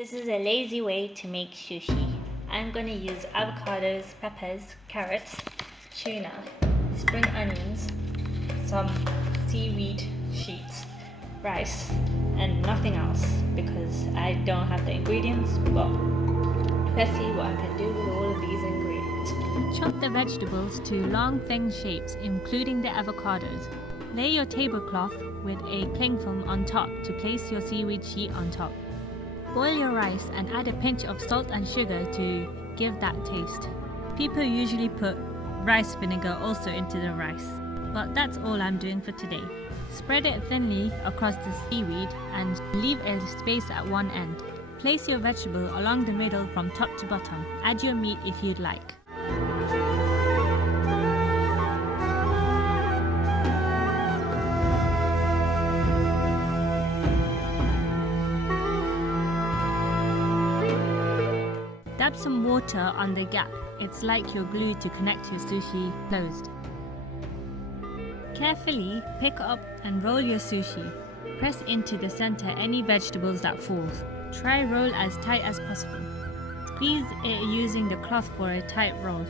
This is a lazy way to make sushi. I'm going to use avocados, peppers, carrots, tuna, spring onions, some seaweed sheets, rice, and nothing else because I don't have the ingredients, but let's see what I can do with all of these ingredients. Chop the vegetables to long thin shapes, including the avocados. Lay your tablecloth with a cling film on top to place your seaweed sheet on top. Boil your rice and add a pinch of salt and sugar to give that taste. People usually put rice vinegar also into the rice, but that's all I'm doing for today. Spread it thinly across the seaweed and leave a space at one end. Place your vegetable along the middle from top to bottom. Add your meat if you'd like. Dab some water on the gap. It's like your glue to connect your sushi closed. Carefully pick up and roll your sushi. Press into the center any vegetables that fall. Try roll as tight as possible. Squeeze it using the cloth for a tight roll.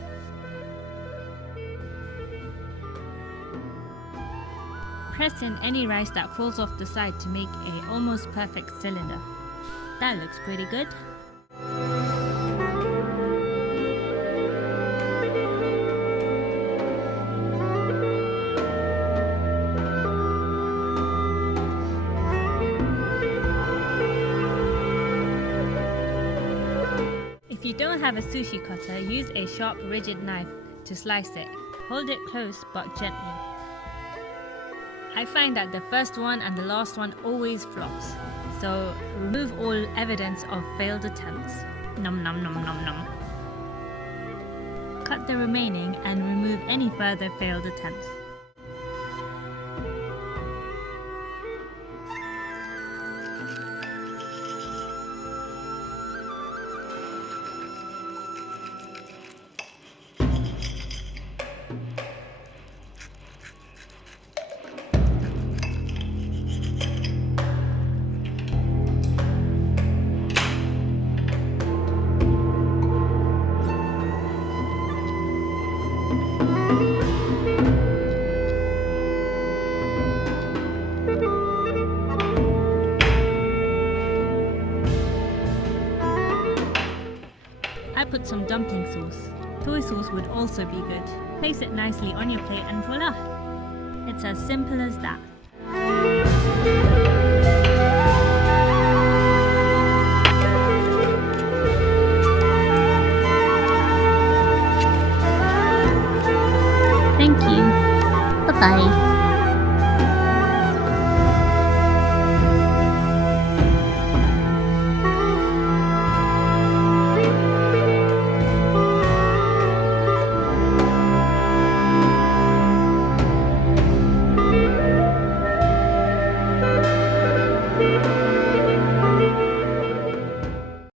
Press in any rice that falls off the side to make an almost perfect cylinder. That looks pretty good. If you don't have a sushi cutter, use a sharp, rigid knife to slice it. Hold it close but gently. I find that the first one and the last one always flops, so remove all evidence of failed attempts. Nom nom nom nom nom. Cut the remaining and remove any further failed attempts. I put some dumpling sauce. Soy sauce would also be good. Place it nicely on your plate and voila! It's as simple as that. Thank you. Bye-bye.